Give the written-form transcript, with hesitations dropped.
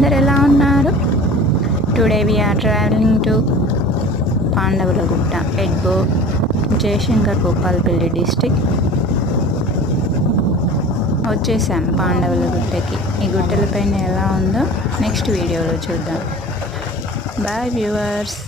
అందరు ఎలా ఉన్నారు? Today we are travelling to Pandavulagutta ఎడ్బో Jayashankar Bhupalpally district. వచ్చేసాం పాండవులగుట్టకి. ఈ గుట్టల పైన ఎలా ఉందో నెక్స్ట్ వీడియోలో చూద్దాం. Bye viewers.